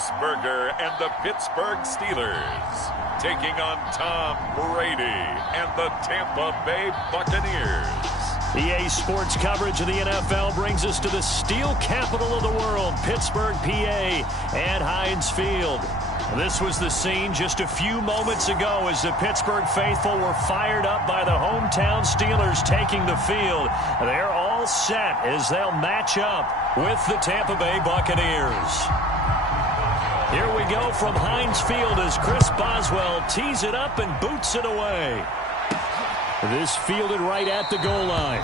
Roethlisberger and the Pittsburgh Steelers, taking on Tom Brady and the Tampa Bay Buccaneers. EA Sports coverage of the NFL brings us to the steel capital of the world, Pittsburgh, PA, at Heinz Field. This was the scene just a few moments ago as the Pittsburgh faithful were fired up by the hometown Steelers taking the field. They're all set as they'll match up with the Tampa Bay Buccaneers. Here we go from Heinz Field as Chris Boswell tees it up and boots it away. This fielded right at the goal line.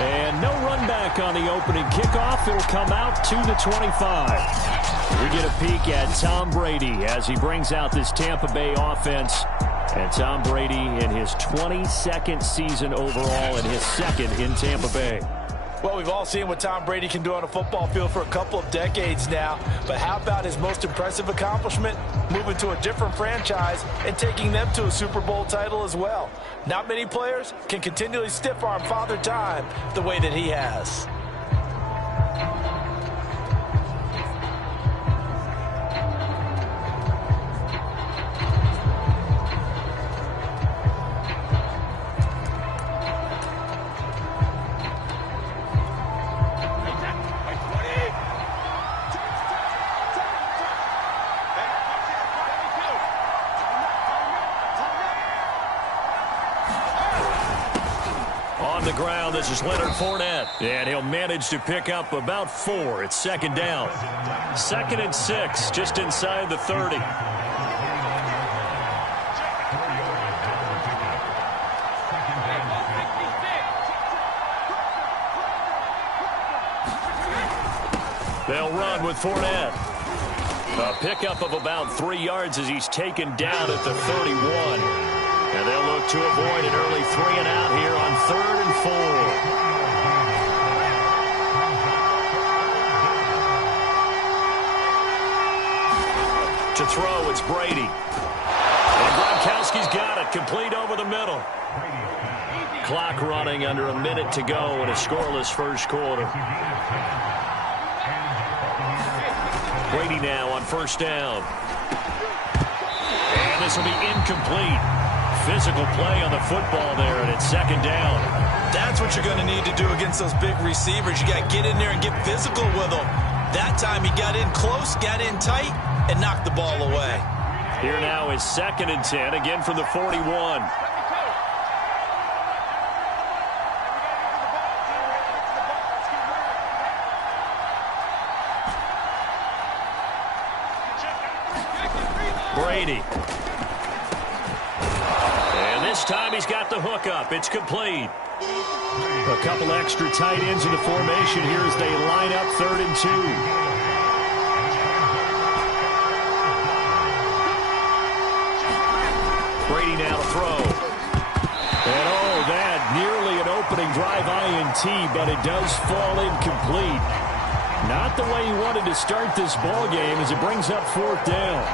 And no run back on the opening kickoff. It'll come out to the 25. We get a peek at Tom Brady as he brings out this Tampa Bay offense. And Tom Brady in his 22nd season overall and his second in Tampa Bay. Well, we've all seen what Tom Brady can do on a football field for a couple of decades now. But how about his most impressive accomplishment? Moving to a different franchise and taking them to a Super Bowl title as well. Not many players can continually stiff-arm Father Time the way that he has. This is Leonard Fournette, and he'll manage to pick up about 4. It's second down. 2nd and 6, just inside the 30. They'll run with Fournette. A pickup of about 3 yards as he's taken down at the 31. And they'll look to avoid an early 3-and-out here on 3rd and 4. To throw, it's Brady. And Gronkowski's got it, complete over the middle. Clock running under a minute to go in a scoreless first quarter. Brady now on first down. And this will be incomplete. Physical play on the football there, and it's second down. That's what you're going to need to do against those big receivers. You got to get in there and get physical with them. That time he got in close, got in tight, and knocked the ball away. Here now is 2nd and 10, again from the 41. Brady. This time he's got the hook up. It's complete. A couple extra tight ends in the formation here as they line up 3rd and 2. Brady now to throw. And oh, that nearly an opening drive INT, but it does fall incomplete. Not the way he wanted to start this ball game as it brings up 4th down.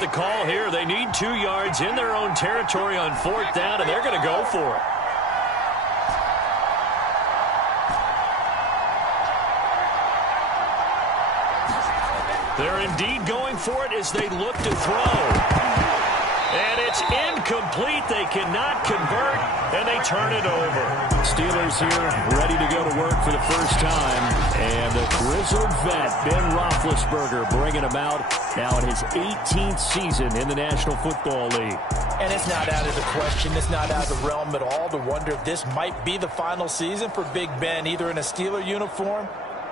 The call here, they need 2 yards in their own territory on 4th down, and they're going to go for it. They're indeed going for it as they look to throw. And it's incomplete. They cannot convert, and they turn it over. Steelers here ready to go to work for the first time. And the grizzled vet, Ben Roethlisberger, bringing him out now in his 18th season in the National Football League. And it's not out of the question. It's not out of the realm at all to wonder if this might be the final season for Big Ben, either in a Steeler uniform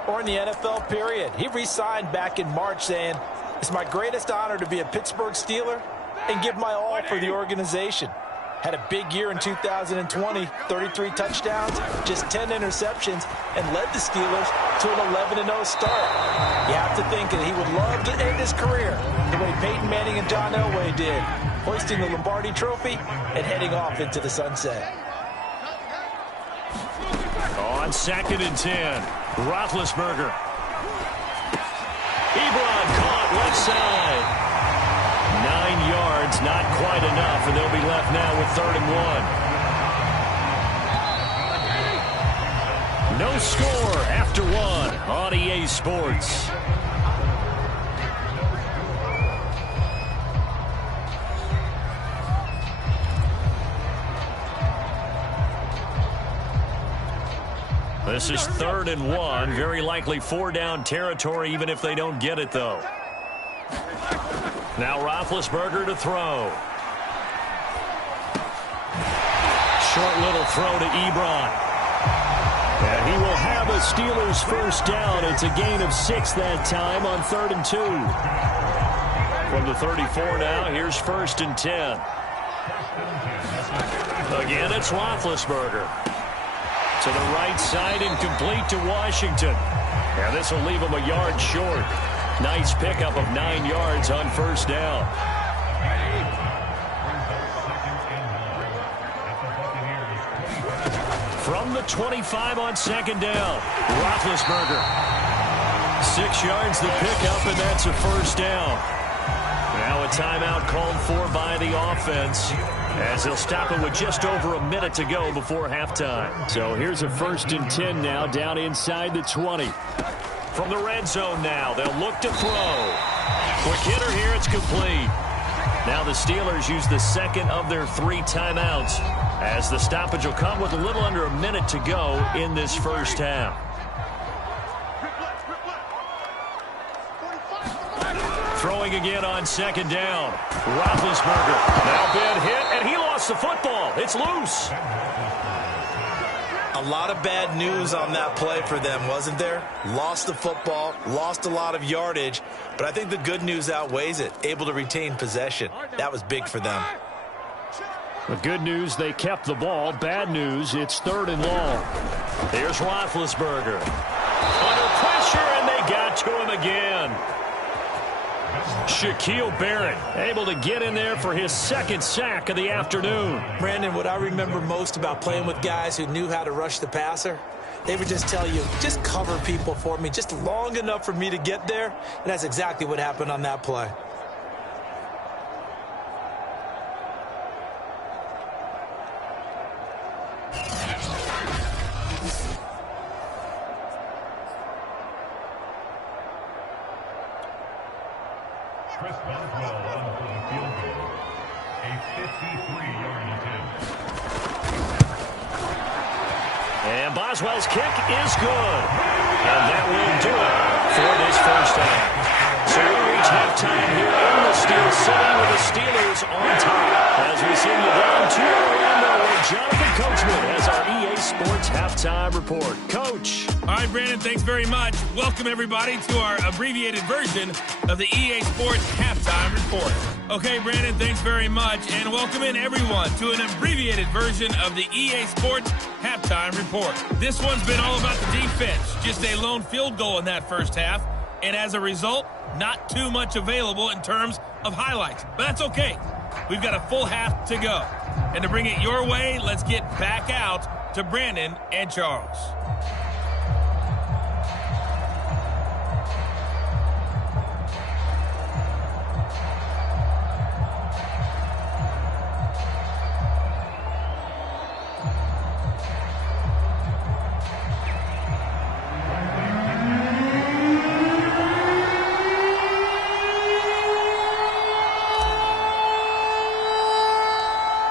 or in the NFL period. He re-signed back in March saying, "It's my greatest honor to be a Pittsburgh Steeler and give my all for the organization." Had a big year in 2020, 33 touchdowns, just 10 interceptions, and led the Steelers to an 11-0 start. You have to think that he would love to end his career the way Peyton Manning and John Elway did, hoisting the Lombardi Trophy and heading off into the sunset. On 2nd and 10, Roethlisberger. Ebron caught left side. 9 yards yards, not quite enough, and they'll be left now with 3rd and 1. No score after 1 on EA Sports. This is 3rd and 1. Very likely 4-down territory, even if they don't get it, though. Now Roethlisberger to throw. Short little throw to Ebron. And he will have a Steelers first down. It's a gain of 6 that time on 3rd and 2. From the 34 now, here's 1st and 10. Again, it's Roethlisberger. To the right side and complete to Washington. And this will leave him a yard short. Nice pickup of 9 yards on 1st down. From the 25 on 2nd down, Roethlisberger. 6 yards the pickup, and that's a 1st down. Now a timeout called for by the offense, as they'll stop it with just over a minute to go before halftime. So here's a 1st and 10 now, down inside the 20. From the red zone now, they'll look to throw. Quick hitter here, it's complete. Now the Steelers use the 2nd of their 3 timeouts, as the stoppage will come with a little under a minute to go in this first half. Throwing again on 2nd down. Roethlisberger now been hit, and he lost the football. It's loose. A lot of bad news on that play for them, wasn't there? Lost the football, lost a lot of yardage, but I think the good news outweighs it. Able to retain possession. That was big for them. The good news, they kept the ball. Bad news, it's 3rd and long. Here's Roethlisberger. Under pressure, and they got to him again. Shaquille Barrett able to get in there for his 2nd sack of the afternoon. Brandon, what I remember most about playing with guys who knew how to rush the passer, they would just tell you, just cover people for me, just long enough for me to get there. And that's exactly what happened on that play. And Boswell's kick is good. And that will do it for this first half. So we reach halftime here in the Steel City with the Steelers on top. As we send you down to Orlando where Jonathan Coachman has our EA Sports halftime report. Coach. All right, Brandon, thanks very much. Welcome, everybody, to our abbreviated version of the EA Sports halftime report. Okay, Brandon, thanks very much. And welcome in, everyone, to an abbreviated version of the EA Sports halftime report. This one's been all about the defense. Just a lone field goal in that first half. And as a result, not too much available in terms of highlights. But that's okay. We've got a full half to go. And to bring it your way, let's get back out to Brandon and Charles.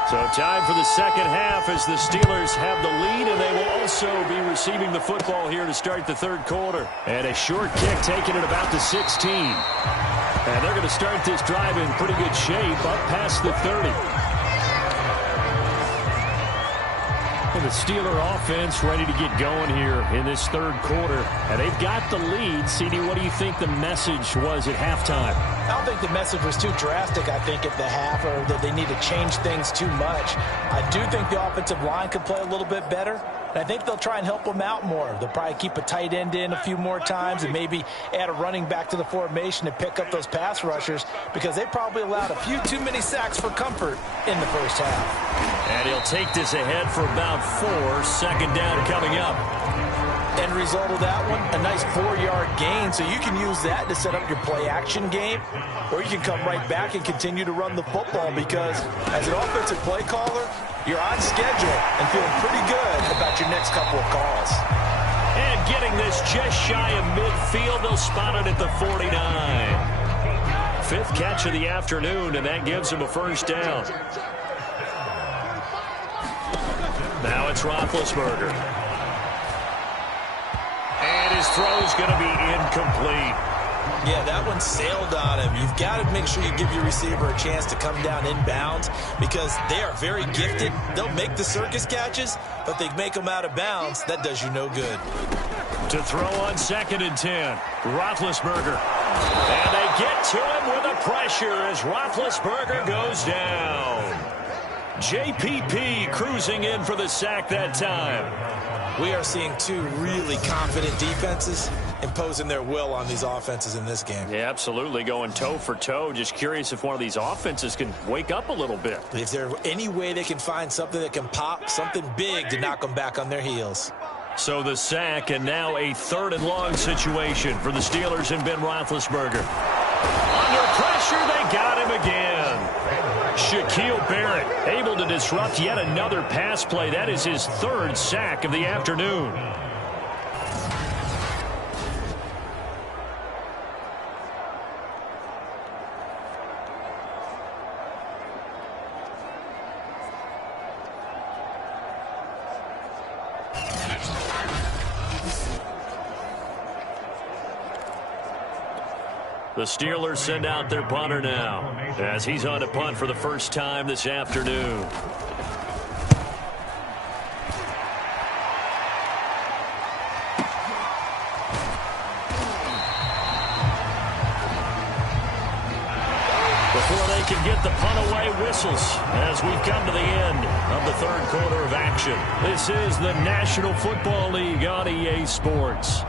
So time for the second half as the Steelers have the lead, and they will also be receiving the football here to start the third quarter. And a short kick taken at about the 16. And they're going to start this drive in pretty good shape up past the 30. And the Steeler offense ready to get going here in this third quarter. And they've got the lead. CD, what do you think the message was at halftime? I don't think the message was too drastic, I think, at the half, or that they need to change things too much. I do think the offensive line could play a little bit better, and I think they'll try and help them out more. They'll probably keep a tight end in a few more times and maybe add a running back to the formation to pick up those pass rushers, because they probably allowed a few too many sacks for comfort in the first half. And he'll take this ahead for about 4. Second down coming up. end result of that one, a nice 4-yard gain, so you can use that to set up your play-action game, or you can come right back and continue to run the football because as an offensive play caller, you're on schedule and feeling pretty good about your next couple of calls. And getting this just shy of midfield, they'll spot it at the 49. Fifth catch of the afternoon, and that gives him a first down. Now it's Roethlisberger. And his throw's going to be incomplete. Yeah, that one sailed on him. You've got to make sure you give your receiver a chance to come down inbounds because they are very gifted. They'll make the circus catches, but they make them out of bounds. That does you no good. To throw on 2nd and 10, Roethlisberger. And they get to him with a pressure as Roethlisberger goes down. JPP cruising in for the sack that time. We are seeing two really confident defenses imposing their will on these offenses in this game. Yeah, absolutely, going toe for toe. Just curious if one of these offenses can wake up a little bit. Is there any way they can find something that can pop, something big to knock them back on their heels? So the sack, and now a 3rd and long situation for the Steelers and Ben Roethlisberger. Under pressure, they got him again. Shaquille Barrett able to disrupt yet another pass play. That is his 3rd sack of the afternoon. The Steelers send out their punter now as he's on to punt for the first time this afternoon. Before they can get the punt away, whistles as we've come to the end of the 3rd quarter of action. This is the National Football League on EA Sports.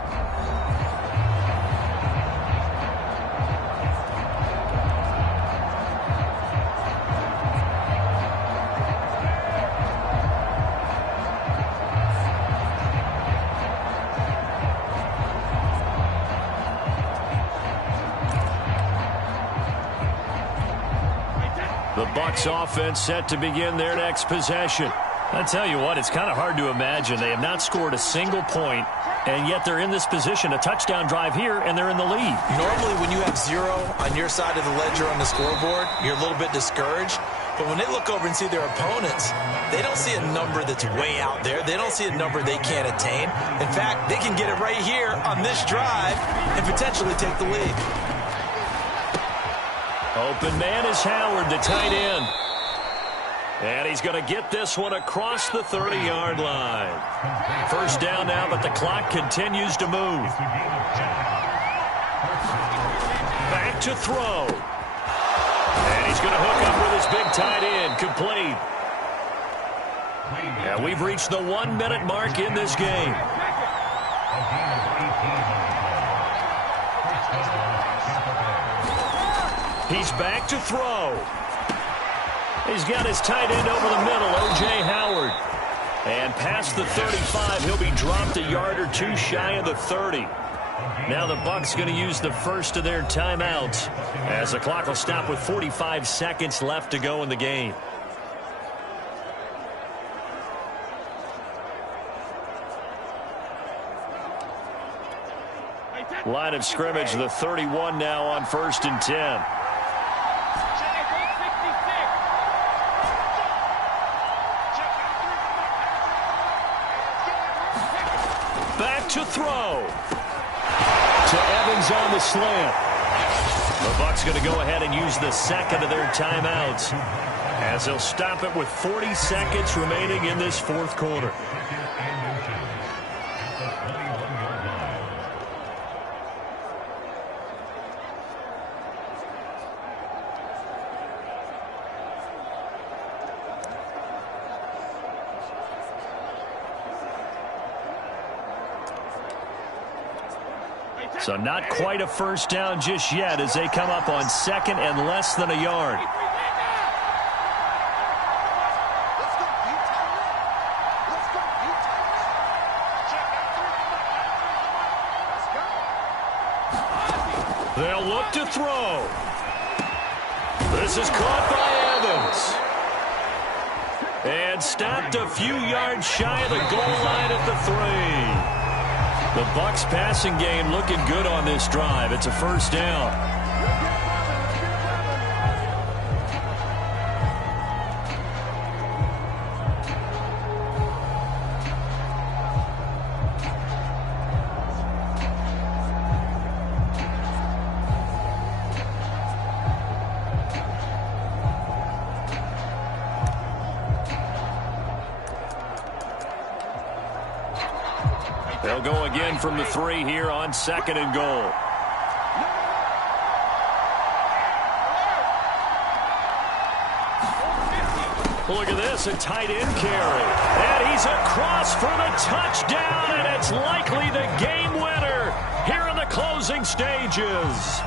The Bucs offense set to begin their next possession. I tell you what, it's kind of hard to imagine. They have not scored a single point, and yet they're in this position. A touchdown drive here, and they're in the lead. Normally, when you have 0 on your side of the ledger on the scoreboard, you're a little bit discouraged. But when they look over and see their opponents, they don't see a number that's way out there. They don't see a number they can't attain. In fact, they can get it right here on this drive and potentially take the lead. Open man is Howard, the tight end. And he's going to get this one across the 30-yard line. First down now, but the clock continues to move. Back to throw. And he's going to hook up with his big tight end, complete. And we've reached the 1-minute mark in this game. He's back to throw. He's got his tight end over the middle, O.J. Howard. And past the 35, he'll be dropped a yard or two shy of the 30. Now the Bucs going to use the first of their timeouts as the clock will stop with 45 seconds left to go in the game. Line of scrimmage, the 31 now on 1st and 10. Back to throw. To Evans on the slant. The Bucs going to go ahead and use the second of their timeouts as they'll stop it with 40 seconds remaining in this 4th quarter. So not quite a first down just yet as they come up on 2nd and less than a yard. They'll look to throw. This is caught by Evans. And stopped a few yards shy of the goal line at the 3. The Bucs passing game looking good on this drive. It's a first down. They'll go again from the 3 here on 2nd and goal. Look at this, a tight end carry. And he's across for the touchdown, and it's likely the game winner here in the closing stages.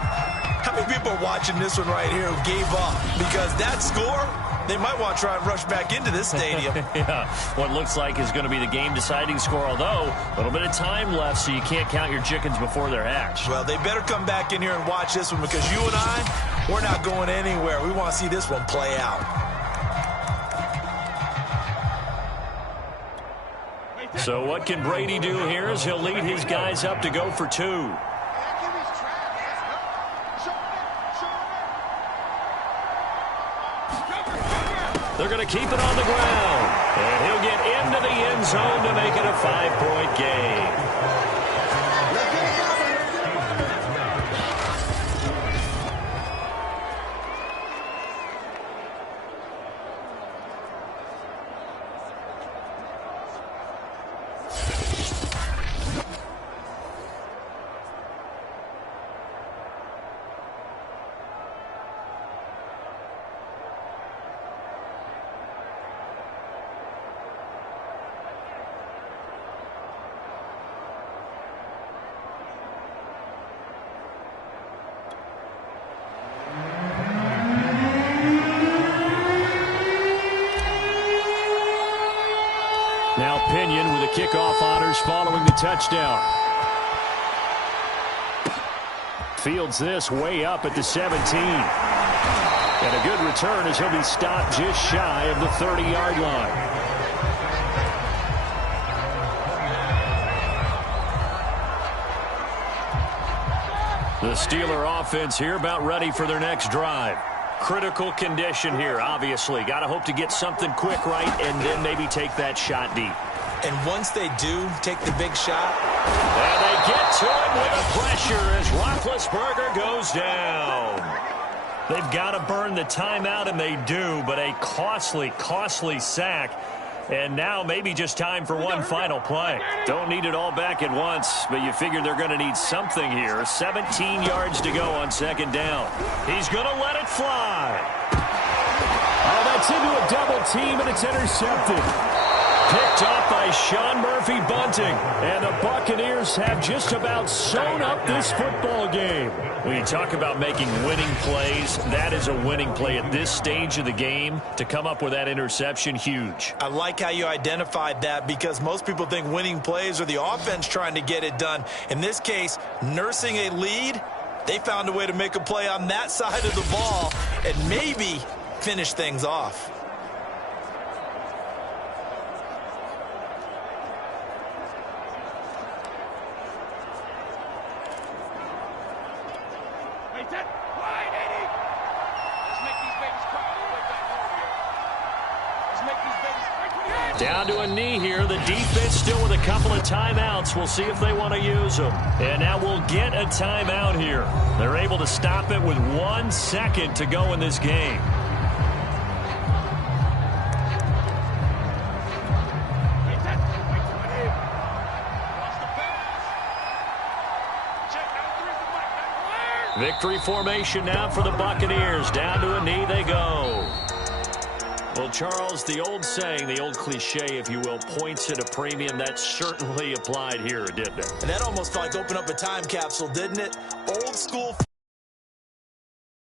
How many people are watching this one right here who gave up? Because that score, they might want to try and rush back into this stadium. Yeah, what looks like is going to be the game-deciding score, although a little bit of time left, so you can't count your chickens before they're hatched. Well, they better come back in here and watch this one, because you and I, we're not going anywhere. We want to see this one play out. So what can Brady do here as he'll lead his guys up to go for 2. They're going to keep it on the ground. And he'll get into the end zone to make it a 5-point game. Now Pinion with the kickoff honors following the touchdown. Fields this way up at the 17. And a good return as he'll be stopped just shy of the 30-yard line. The Steeler offense here about ready for their next drive. Critical condition here, obviously. Got to hope to get something quick right and then maybe take that shot deep. And once they do take the big shot. And they get to him with the pressure as Roethlisberger goes down. They've got to burn the timeout, and they do, but a costly, costly sack. And now maybe just time for one final play. Don't need it all back at once, but you figure they're going to need something here. 17 yards to go on 2nd down. He's going to let it fly. Oh, that's into a double team, and it's intercepted. Picked off by Sean Murphy Bunting. And the Buccaneers have just about sewn up this football game. When you talk about making winning plays, that is a winning play at this stage of the game. To come up with that interception, huge. I like how you identified that, because most people think winning plays are the offense trying to get it done. In this case, nursing a lead, they found a way to make a play on that side of the ball and maybe finish things off. Down to a knee here. The defense still with a couple of timeouts. We'll see if they want to use them. And now we'll get a timeout here. They're able to stop it with 1 second to go in this game. Victory formation now for the Buccaneers. Down to a knee they go. Well, Charles, the old saying, the old cliche, if you will, points at a premium, that certainly applied here, didn't it? And that almost felt like open up a time capsule, didn't it? Old school